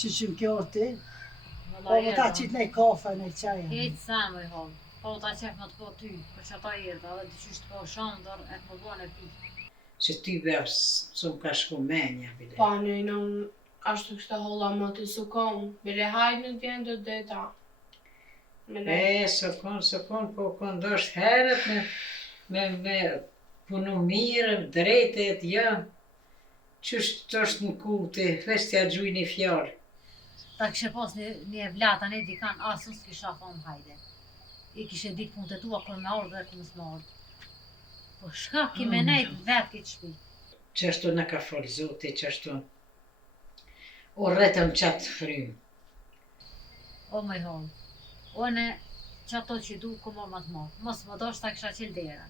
që më kjo ti. Po më ta qitë nej kafe, nej qaja. Hiç sa më hall. Po ta qef më të po ty, për që ata erdha dhe dyqysh të po shandër e të më bane pi. Që ty vesh s'm ka shku menja bile. Pa nëjnon, ashtu kështë holla më të sukon, bile hajnë në vjendë dhe ta. Sokon, po këndosh herët me punu mirë, drejtet, ja. Qështë të është në kuti, veç t'ja gjuj një fjallë. Ta kishe pas një vlata, një dikan, asën s'kisha thonë hajde. I kishe ditë punë të tua, kërë me orë dhe kërë mësë me orë. Po shka ki me nejt vetë këtë shpi. Qështu në ka folë zoti, qështu. O rretëm qatë frymë. O më i hollë. O në që ato që du, ku morë më të morë. Mos më do shta kisha qilë dera.